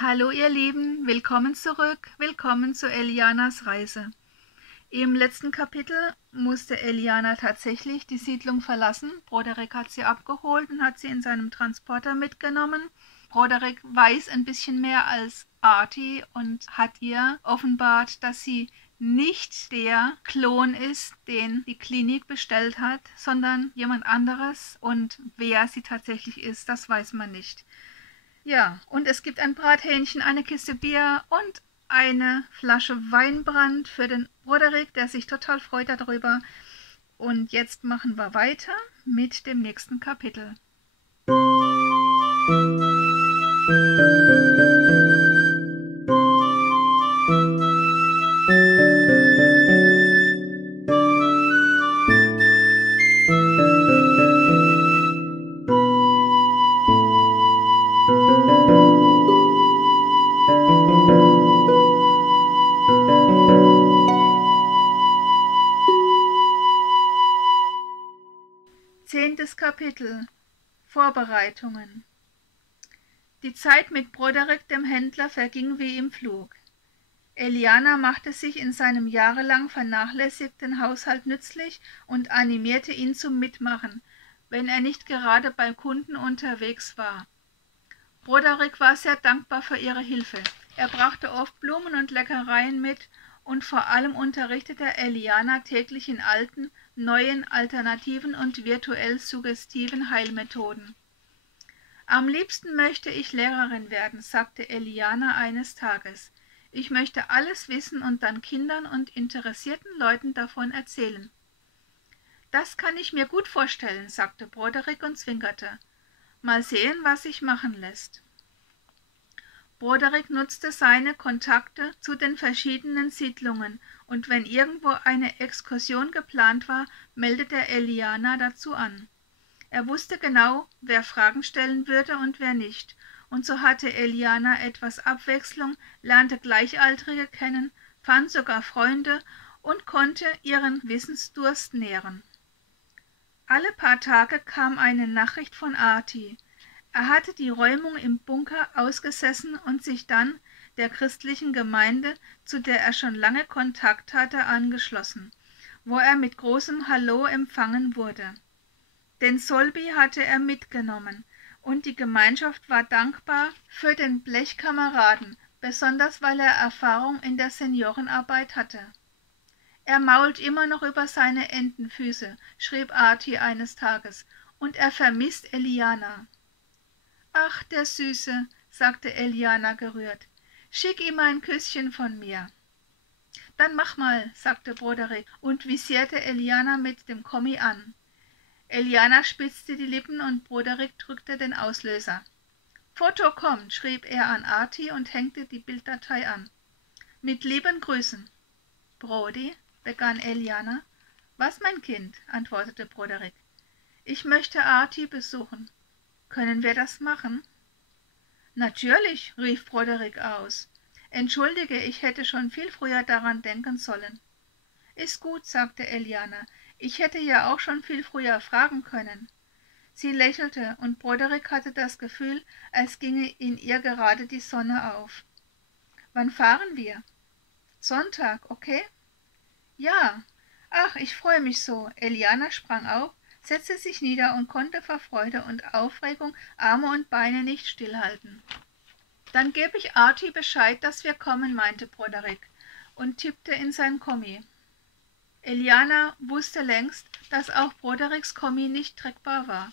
Hallo ihr Lieben, willkommen zurück, willkommen zu Elianas Reise. Im letzten Kapitel musste Eliana tatsächlich die Siedlung verlassen. Broderick hat sie abgeholt und hat sie in seinem Transporter mitgenommen. Broderick weiß ein bisschen mehr als Artie und hat ihr offenbart, dass sie nicht der Klon ist, den die Klinik bestellt hat, sondern jemand anderes, und wer sie tatsächlich ist, das weiß man nicht. Ja, und es gibt ein Brathähnchen, eine Kiste Bier und eine Flasche Weinbrand für den Broderick, der sich total freut darüber. Und jetzt machen wir weiter mit dem nächsten Kapitel. 10. Kapitel. Vorbereitungen. Die Zeit mit Broderick dem Händler verging wie im Flug. Eliana machte sich in seinem jahrelang vernachlässigten Haushalt nützlich und animierte ihn zum Mitmachen, wenn er nicht gerade bei Kunden unterwegs war. Broderick war sehr dankbar für ihre Hilfe. Er brachte oft Blumen und Leckereien mit, und vor allem unterrichtete er Eliana täglich in alten, neuen, alternativen und virtuell suggestiven Heilmethoden. »Am liebsten möchte ich Lehrerin werden«, sagte Eliana eines Tages. »Ich möchte alles wissen und dann Kindern und interessierten Leuten davon erzählen.« »Das kann ich mir gut vorstellen«, sagte Broderick und zwinkerte. »Mal sehen, was sich machen lässt.« Broderick nutzte seine Kontakte zu den verschiedenen Siedlungen, und wenn irgendwo eine Exkursion geplant war, meldete er Eliana dazu an. Er wusste genau, wer Fragen stellen würde und wer nicht, und so hatte Eliana etwas Abwechslung, lernte Gleichaltrige kennen, fand sogar Freunde und konnte ihren Wissensdurst nähren. Alle paar Tage kam eine Nachricht von Artie. Er hatte die Räumung im Bunker ausgesessen und sich dann der christlichen Gemeinde, zu der er schon lange Kontakt hatte, angeschlossen, wo er mit großem Hallo empfangen wurde. Den Solby hatte er mitgenommen, und die Gemeinschaft war dankbar für den Blechkameraden, besonders weil er Erfahrung in der Seniorenarbeit hatte. »Er mault immer noch über seine Entenfüße«, schrieb Artie eines Tages, »und er vermisst Eliana.« »Ach, der Süße«, sagte Eliana gerührt. »Schick ihm ein Küsschen von mir.« »Dann mach mal«, sagte Broderick und visierte Eliana mit dem Kommi an. Eliana spitzte die Lippen und Broderick drückte den Auslöser. »Foto kommt«, schrieb er an Artie und hängte die Bilddatei an. »Mit lieben Grüßen.« »Brody«, begann Eliana. »Was, mein Kind?«, antwortete Broderick. »Ich möchte Artie besuchen. Können wir das machen?« »Natürlich«, rief Broderick aus. »Entschuldige, ich hätte schon viel früher daran denken sollen.« »Ist gut«, sagte Eliana. »Ich hätte ja auch schon viel früher fragen können.« Sie lächelte, und Broderick hatte das Gefühl, als ginge in ihr gerade die Sonne auf. »Wann fahren wir?« »Sonntag, okay?« »Ja. Ach, ich freue mich so.« Eliana sprang auf, setzte sich nieder und konnte vor Freude und Aufregung Arme und Beine nicht stillhalten. »Dann gebe ich Artie Bescheid, dass wir kommen«, meinte Broderick und tippte in sein Kommi. Eliana wusste längst, dass auch Brodericks Kommi nicht trackbar war,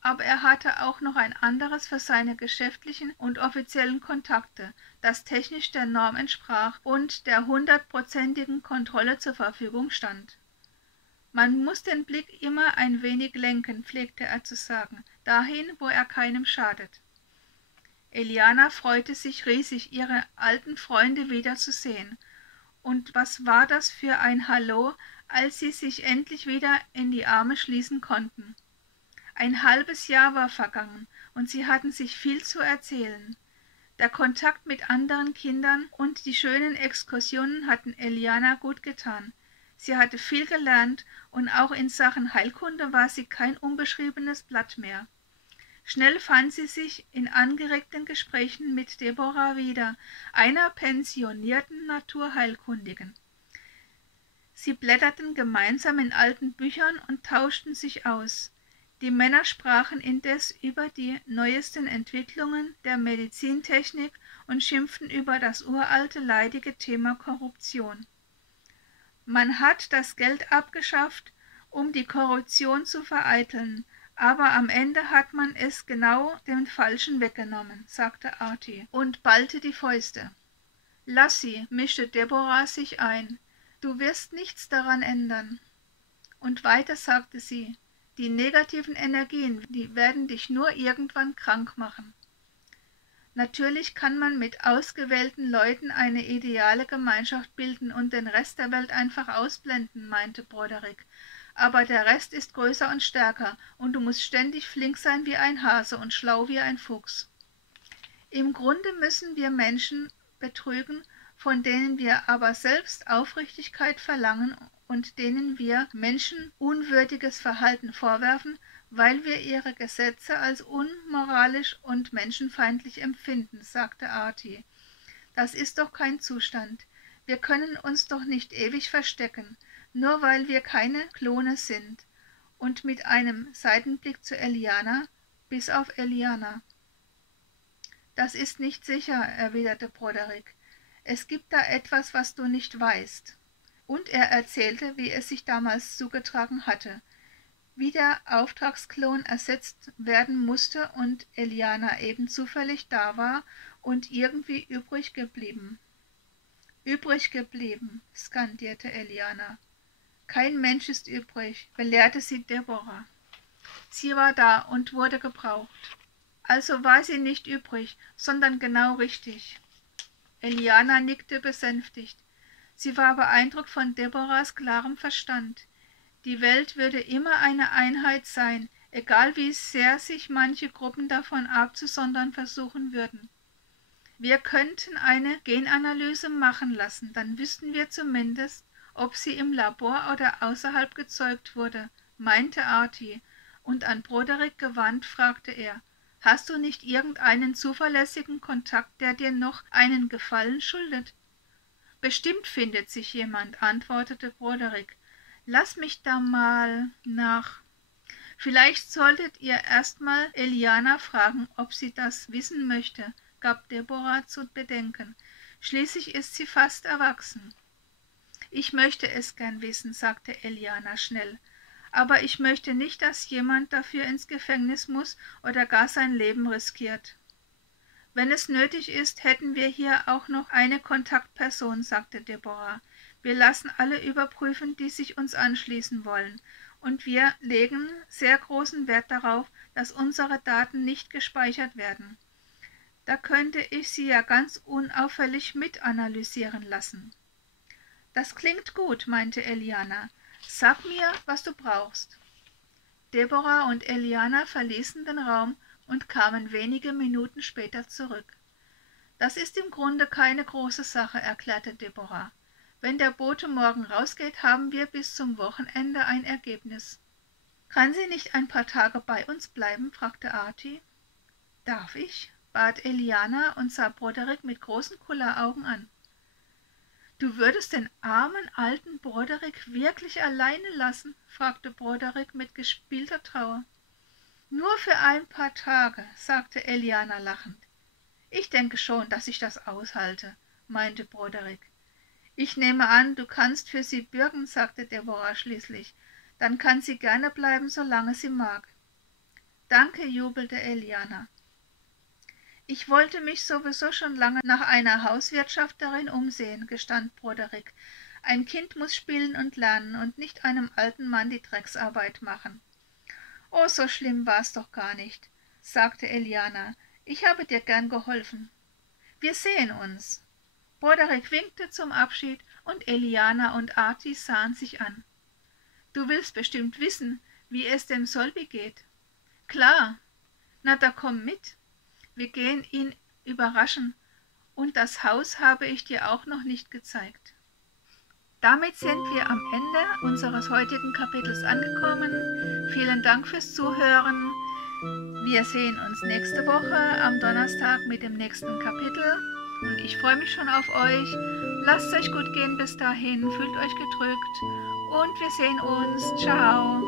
aber er hatte auch noch ein anderes für seine geschäftlichen und offiziellen Kontakte, das technisch der Norm entsprach und der 100%igen Kontrolle zur Verfügung stand. »Man muss den Blick immer ein wenig lenken«, pflegte er zu sagen, »dahin, wo er keinem schadet.« Eliana freute sich riesig, ihre alten Freunde wiederzusehen. Und was war das für ein Hallo, als sie sich endlich wieder in die Arme schließen konnten. Ein halbes Jahr war vergangen, und sie hatten sich viel zu erzählen. Der Kontakt mit anderen Kindern und die schönen Exkursionen hatten Eliana gut getan. Sie hatte viel gelernt, und auch in Sachen Heilkunde war sie kein unbeschriebenes Blatt mehr. Schnell fand sie sich in angeregten Gesprächen mit Deborah wieder, einer pensionierten Naturheilkundigen. Sie blätterten gemeinsam in alten Büchern und tauschten sich aus. Die Männer sprachen indes über die neuesten Entwicklungen der Medizintechnik und schimpften über das uralte leidige Thema Korruption. Man hat das Geld abgeschafft, um die Korruption zu vereiteln, aber am Ende hat man es genau dem Falschen weggenommen, sagte Artie und ballte die Fäuste. Lass sie, mischte Deborah sich ein. Du wirst nichts daran ändern. Und weiter sagte sie, die negativen Energien, die werden dich nur irgendwann krank machen. Natürlich kann man mit ausgewählten Leuten eine ideale Gemeinschaft bilden und den Rest der Welt einfach ausblenden, meinte Broderick. Aber der Rest ist größer und stärker, und du musst ständig flink sein wie ein Hase und schlau wie ein Fuchs. Im Grunde müssen wir Menschen betrügen, von denen wir aber selbst Aufrichtigkeit verlangen und denen wir menschenunwürdiges Verhalten vorwerfen, weil wir ihre Gesetze als unmoralisch und menschenfeindlich empfinden, sagte Artie. Das ist doch kein Zustand. Wir können uns doch nicht ewig verstecken, nur weil wir keine Klone sind. Und mit einem Seitenblick zu Eliana, bis auf Eliana. Das ist nicht sicher, erwiderte Broderick. Es gibt da etwas, was du nicht weißt. Und er erzählte, wie es sich damals zugetragen hatte, wie der Auftragsklon ersetzt werden musste und Eliana eben zufällig da war und irgendwie übrig geblieben. Übrig geblieben, skandierte Eliana. Kein Mensch ist übrig, belehrte sie Deborah. Sie war da und wurde gebraucht. Also war sie nicht übrig, sondern genau richtig. Eliana nickte besänftigt. Sie war beeindruckt von Deborahs klarem Verstand. Die Welt würde immer eine Einheit sein, egal wie sehr sich manche Gruppen davon abzusondern versuchen würden. Wir könnten eine Genanalyse machen lassen, dann wüssten wir zumindest, ob sie im Labor oder außerhalb gezeugt wurde, meinte Artie, und an Broderick gewandt fragte er, hast du nicht irgendeinen zuverlässigen Kontakt, der dir noch einen Gefallen schuldet? Bestimmt findet sich jemand, antwortete Broderick. Lass mich da mal nach. Vielleicht solltet ihr erstmal Eliana fragen, ob sie das wissen möchte, gab Deborah zu bedenken. Schließlich ist sie fast erwachsen. Ich möchte es gern wissen, sagte Eliana schnell. Aber ich möchte nicht, dass jemand dafür ins Gefängnis muss oder gar sein Leben riskiert. Wenn es nötig ist, hätten wir hier auch noch eine Kontaktperson, sagte Deborah. Wir lassen alle überprüfen, die sich uns anschließen wollen, und wir legen sehr großen Wert darauf, dass unsere Daten nicht gespeichert werden. Da könnte ich sie ja ganz unauffällig mitanalysieren lassen. Das klingt gut, meinte Eliana. Sag mir, was du brauchst. Deborah und Eliana verließen den Raum und kamen wenige Minuten später zurück. Das ist im Grunde keine große Sache, erklärte Deborah. Wenn der Bote morgen rausgeht, haben wir bis zum Wochenende ein Ergebnis. Kann sie nicht ein paar Tage bei uns bleiben? Fragte Artie. Darf ich? Bat Eliana und sah Broderick mit großen Kulleraugen an. Du würdest den armen alten Broderick wirklich alleine lassen? Fragte Broderick mit gespielter Trauer. Nur für ein paar Tage, sagte Eliana lachend. Ich denke schon, dass ich das aushalte, meinte Broderick. Ich nehme an, du kannst für sie bürgen, sagte Deborah schließlich. Dann kann sie gerne bleiben, solange sie mag. Danke, jubelte Eliana. Ich wollte mich sowieso schon lange nach einer Hauswirtschafterin umsehen, gestand Broderick. Ein Kind muss spielen und lernen und nicht einem alten Mann die Drecksarbeit machen. Oh, so schlimm war's doch gar nicht, sagte Eliana. Ich habe dir gern geholfen. Wir sehen uns. Broderick winkte zum Abschied und Eliana und Artie sahen sich an. Du willst bestimmt wissen, wie es dem Solby geht. Klar. Na, da komm mit. Wir gehen ihn überraschen, und das Haus habe ich dir auch noch nicht gezeigt. Damit sind wir am Ende unseres heutigen Kapitels angekommen. Vielen Dank fürs Zuhören. Wir sehen uns nächste Woche am Donnerstag mit dem nächsten Kapitel. Und ich freue mich schon auf euch. Lasst es euch gut gehen bis dahin, fühlt euch gedrückt und wir sehen uns. Ciao.